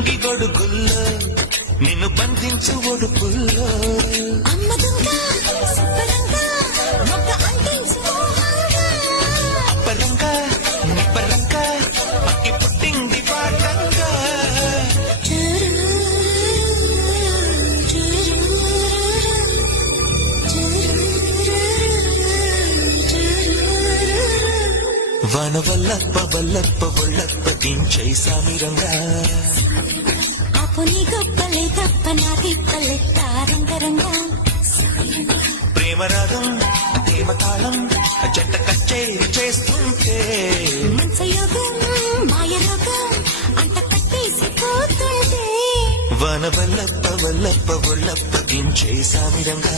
నింగి గొడుగుల్లో నిన్ను బంధించు ఒడుపుల్లో అప్పరంగా నిప్పరంగా పక్కి పుట్టింది పాటంగా వన వల్లప్ప వల్లప్ప వల్లప్ప దించై సామిరంగా ఆపుని గొప్పలే తప్ప నా తిప్పలెత్తారంగరంగా ప్రేమ రాగం ప్రేమ తాళం జంట కచేరి చేస్తుంటే మంచయోగం మాయరోగం అంత కట్టేసిపోతుంటే వన వల్లప్ప వల్లప్ప వల్లప్ప దించై సామిరంగా